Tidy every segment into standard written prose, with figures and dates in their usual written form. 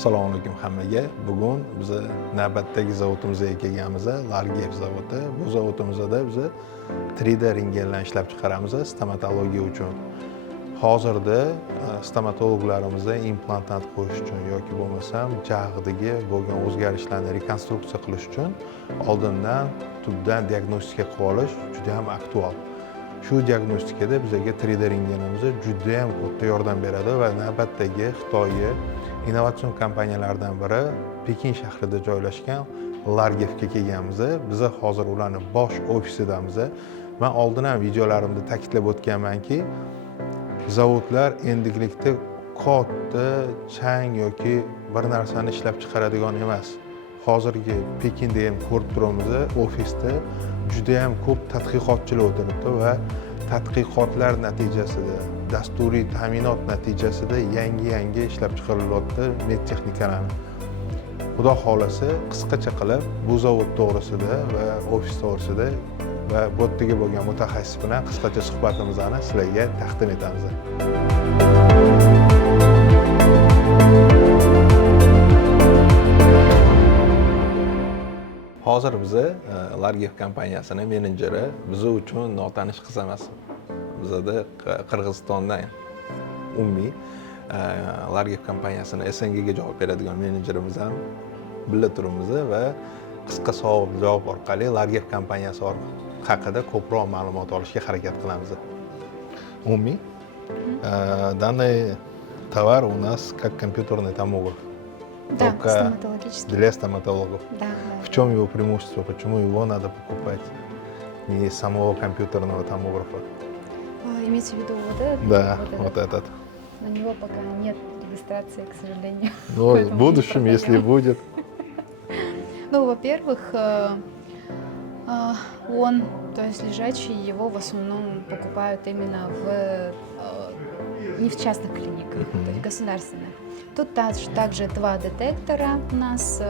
Assalomu alaykum hammaga. Bugun biz navbatdagi zavodimizga kelganmiz. Largev zavodi. Bu zavodimizda biz 3D rentgenlar ishlab chiqaramiz stomatologiya uchun. Hozirda stomatologlarimiz implantat qo'yish uchun yoki bo'lmasam jag'dagi bo'lgan o'zgarishlarni rekonstruksiya qilish uchun oldindan tubdan diagnostika qilib olish juda ham aktual. Shu diagnostikada bizga 3D rentgenimiz juda ham katta yordam beradi va navbatdagi Xitoyga innovatsion kompaniyalardan biri Pekin shahrida joylashgan Largevga kelganmiz. Biz hozir ularning bosh ofisidamiz. Men oldin ham videolarimda ta'kidlab o'tganmanki, zavodlar endilikda katta chang yoki bir narsani ishlab chiqaradigan emas. Hozirgi Pekinda ham ko'rib turamiz, ofisda juda ham ko'p tadqiqotchilar o'tiribdi va tadqiqotlar natijasida, dasturiy ta'minot natijasida yangi ishlab chiqarilayotgan medtexnikalarni. Xudo xolasa qisqacha qilib bu zavod to'g'risida va ofis to'g'risida va bu yerga bo'lgan mutaxassis bilan qisqacha suhbatimizni sizlarga taqdim etamiz. Hozir biz Largev kompaniyasining menejeri biz uchun notanish qiz emas. Bizda Qirg'izistondan umumiy Largev kompaniyasining SNGga javob beradigan menejerimiz ham birga turibmiz va qisqa savol-javob orqali Largev kompaniyasi haqida ko'proq ma'lumot olishga harakat qilamiz. Umumiy данный товар у нас как компьютерный томограф. Да, Только стоматологический. для стоматологов. Да, В чем его преимущество? Почему его надо покупать? Не самого компьютерного томографа. Имеется в виду вот этот? Да, вот этот. На него пока нет регистрации, к сожалению. Но в Поэтому будущем, не если продаем. будет. Ну, во-первых, он, то есть лежачий, его в основном покупают именно не в частных клиниках, то есть государственных. Тут также два детектора у нас,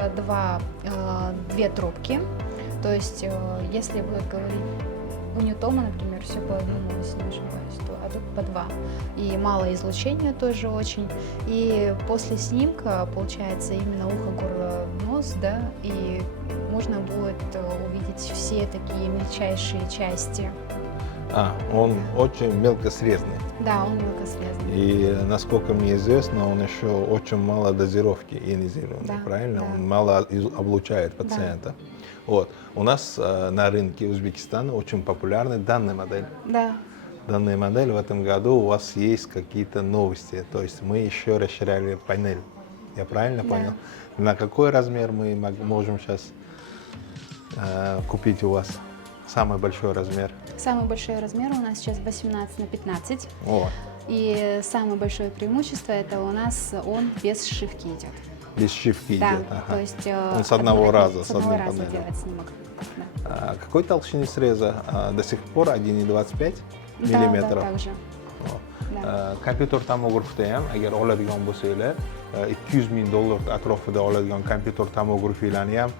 две трубки. То есть, если вы говорите у Ньютома, например, все по одному, если не ошибаюсь, а тут по два. И малое излучение тоже очень. И после снимка получается именно ухо, горло, нос, да, и можно будет увидеть все такие мельчайшие части. Он очень мелкосрезный. Да, он мелкосрезный. И, насколько мне известно, он еще очень мало дозировки ионизированной, Да, правильно? да. Он мало облучает пациента. Вот. У нас на рынке Узбекистана очень популярна данная модель. Да. Данная модель в этом году у вас есть какие-то новости, то есть мы еще расширяли панель. Я правильно понял? На какой размер мы можем сейчас купить у вас? Самый большой размер? Самый большой размер у нас сейчас 18×15. О, И самое большое преимущество это у нас он без сшивки идет. без шивки Да, идет. Ага. то есть Он с одного раза, с одного одной раза панелью. делать снимок. Да. Какой толщины среза? До сих пор 1,25 Да, миллиметров. также. Да. Kompyuter tomografda ham agar oladigan bo'lsanglar, $200,000 atrofida oladigan kompyuter tomograflarni ham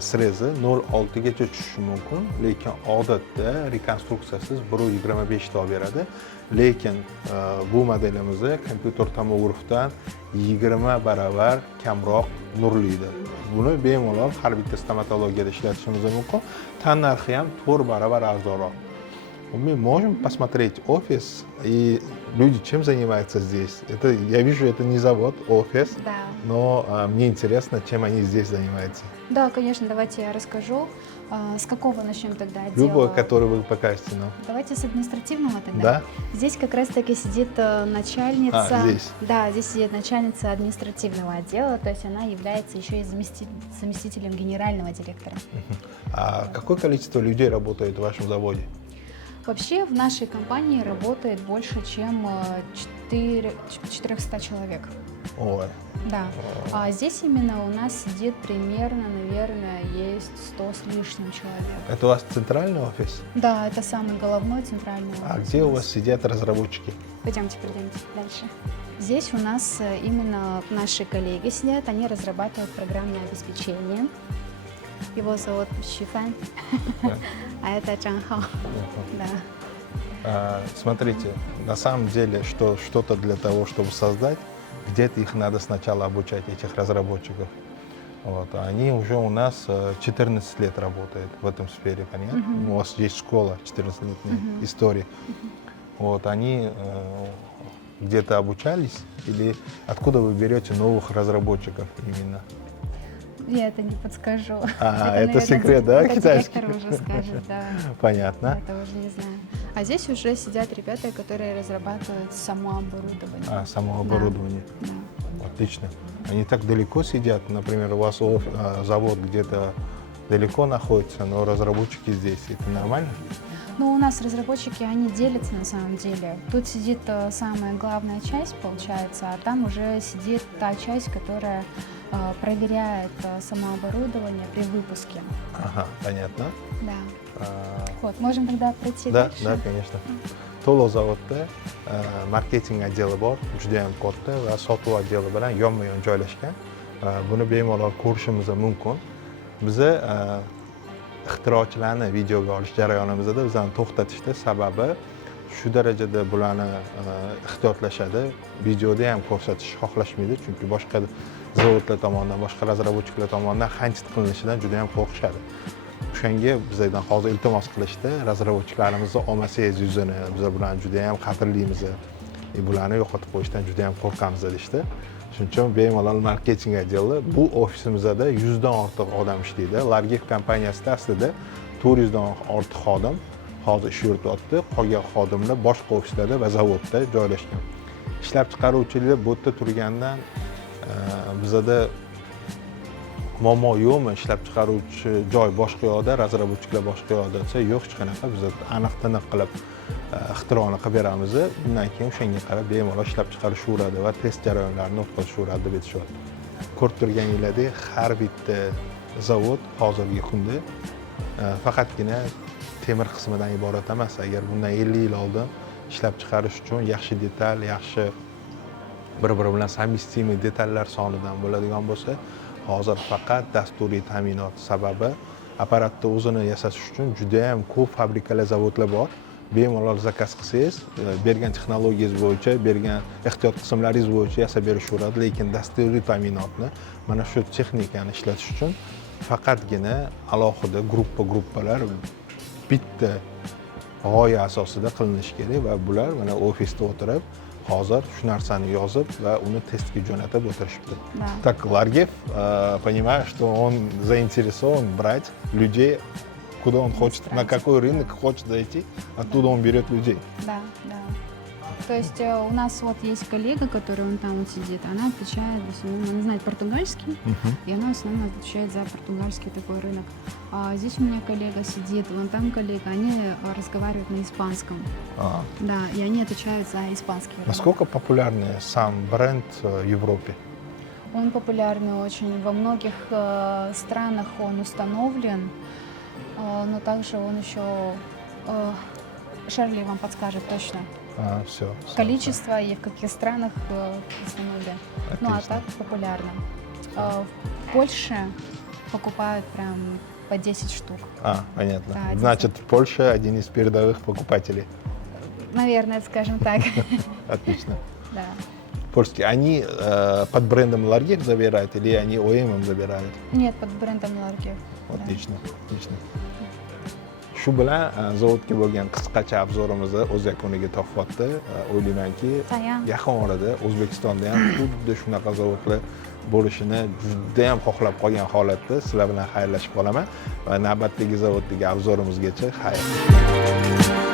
srezi 0,6 gacha tushishi mumkin, lekin odatda rekonstruksiyasiz 1,25 ta beradi. Lekin bu modelimizda kompyuter tomografdan 20 barobar kamroq nurlaydi. Buni bemalol har bitta stomatologiyada ishlatishimiz mumkin. Tan narxi ham 4 barobar arzonroq. Мы можем посмотреть офис и люди чем занимаются здесь. Это я вижу, это не завод, офис, Да. но мне интересно, чем они здесь занимаются. Да, конечно, давайте я расскажу. С какого начнем тогда отдела? Любой, который вы покажете нам. Давайте с административного тогда. Да? Здесь как раз таки сидит начальница. Здесь? Да, здесь сидит начальница административного отдела, то есть она является еще и заместителем генерального директора. А какое количество людей работает в вашем заводе? Вообще в нашей компании работает больше, чем 400 человек. Ой, Да. А здесь именно у нас сидит примерно, наверное, есть 100 с лишним человек. это у вас центральный офис? Да, это самый головной центральный А офис. где у вас сидят разработчики? Пойдемте дальше. Здесь у нас именно наши коллеги сидят, они разрабатывают программное обеспечение. Его зовут Шифан, а это Чанхао. Да. Смотрите, на самом деле, что что-то для того, чтобы создать, где-то их надо сначала обучать, этих разработчиков. Вот, они уже у нас 14 лет работают в этом сфере, понятно? У вас есть школа 14-летняя, история. Вот, они где-то обучались, или откуда вы берете новых разработчиков именно? Я это не подскажу. Это наверное, секрет, да, это китайский? директор уже скажет, да. Понятно. Я это уже не знаю. А здесь уже сидят ребята, которые разрабатывают само оборудование. Само оборудование. Да. Отлично. Они так далеко сидят, например, у вас завод где-то далеко находится, но разработчики здесь. Это нормально? Ну, у нас разработчики, они делятся на самом деле. Тут сидит самая главная часть, получается, а там уже сидит та часть, которая проверяет само оборудование при выпуске. Ага, понятно. Да. Вот, можем тогда пройти Да, дальше? да, конечно. To'lov zavodda marketing отделы bor, juda ham katta va sotuv отделы bilan yonma-yon joylashgan. Buni bemalol ko'rishingiz mumkin. Biza ixtirochilarni videoga olish jarayonimizda bizani to'xtatishdi, sababi shu darajada bularni ehtiyotlashadi, videoda ham ko'rsatish xohlashmaydi, chunki boshqa zavodlar tomonidan, boshqa razraботчиклар tomonidan xanchit qilinishidan juda ham qo'rqishadi. O'shanga bizdan hozir iltimos qilishdi, razraботчикlarimizni olmasangiz yuzini, biz bularni juda ham qadrlaymiz, bularni yo'qotib qo'yishdan juda ham qo'rqamiz deyishdi. Shuning uchun bemalol marketing отделы bu ofisimizda 100 dan ortiq odam ishlaydi. Largev kompaniyasida aslida 400 dan ortiq xodim hozir ish yurityapti. Qolgan xodimlar boshqa ofislarda va zavodda joylashgan. Ishlab chiqaruvchilar bu yerda turgandan bizada muammo yo'qmi? Ishlab chiqaruvchi joy boshqa yoqda, razraботчиклар boshqa yoqda desa, yo'q, hech qanaqa. Biz aniq-tiniq qilib ixtironi qilib beramiz. Bundan keyin o'shanga qarab bemalol ishlab chiqarishaveradi va test jarayonlarini o'tkazishaveradi deb aytishyapti. Ko'rib turganingizdek, har bitta zavod hozirgi kunda faqatgina temir qismidan iborat emas. Agar bundan 50 yil oldin ishlab chiqarish uchun yaxshi detal, yaxshi bir-biri bilan совместимый detallar sonidan bo'ladigan bo'lsa, hozir faqat dasturiy ta'minot, sababi apparatni o'zini yasash uchun juda ham ko'p fabrikalar, zavodlar bor. Bemalol zakaz qilsangiz, bergan texnologiyangiz bo'yicha, bergan ehtiyot qismlaringiz bo'yicha yasab berishaveradi, lekin dasturiy ta'minotni mana shu texnikani ishlatish uchun faqatgina alohida gruppalar bitta g'oya asosida qilinishi kerak va bular mana ofisda o'tirib hozir shu narsani yozib va uni testga jo'natib o'tirishibdi. Да. Так Ларгев, понимая, что он заинтересован брать людей, куда он хочет, на какой рынок хочет зайти, оттуда он берет людей. Да, да. То есть у нас вот есть коллега, который он там вот сидит, она отвечает в основном, она знает португальский, и она в основном отвечает за португальский такой рынок. А здесь у меня коллега сидит, вон там коллега, они разговаривают на испанском. Да, и они отвечают за испанский рынок. Насколько популярный сам бренд в Европе? Он популярный очень, во многих странах он установлен, но также он еще, Шарли вам подскажет точно. Все. Количество и в каких странах установлен. Ну а так популярно. В Польше покупают прям по 10 штук. Понятно. Да, Значит, Польша один из передовых покупателей. Наверное, скажем так. Отлично. Да. Польские, они под брендом Ларгев забирают или они ОМ забирают? Нет, под брендом Ларгев. Отлично, отлично. Shu bilan zavodga bo'lgan qisqacha obzorimizni o'z yakuniga topyapti. O'ylaymanki, yaqin orada O'zbekistonda ham xuddi shunaqa zavodlar bo'lishini juda ham xohlab qolgan holatda sizlar bilan xayrlashib qolaman va navbatdagi zavoddagi obzorimizgacha xayr.